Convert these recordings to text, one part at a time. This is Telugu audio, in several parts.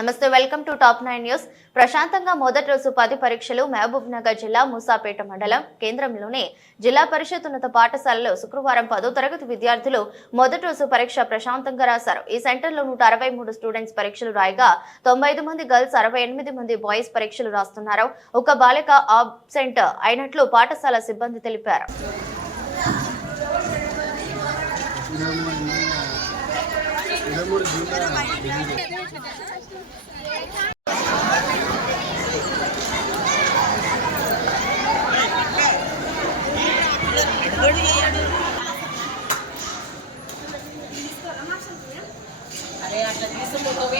నమస్తే, వెల్కమ్ టు టాప్ 9 న్యూస్. ప్రశాంతంగా మొదటి రోజు 10 పరీక్షలు మహబూబ్ నగర్ జిల్లా మూసాపేట మండలం కేంద్రంలోని జిల్లా పరిషత్ ఉన్నత పాఠశాలలో శుక్రవారం 10వ తరగతి విద్యార్థులు మొదటి రోజు పరీక్ష ప్రశాంతంగా రాశారు. ఈ సెంటర్లో 163 స్టూడెంట్స్ పరీక్షలు రాయగా 95 మంది గర్ల్స్, 68 మంది బాయ్స్ పరీక్షలు రాస్తున్నారు. ఒక బాలిక ఆబ్సెంట్ అయినట్లు పాఠశాల సిబ్బంది తెలిపారు.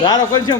రారా కొంచెం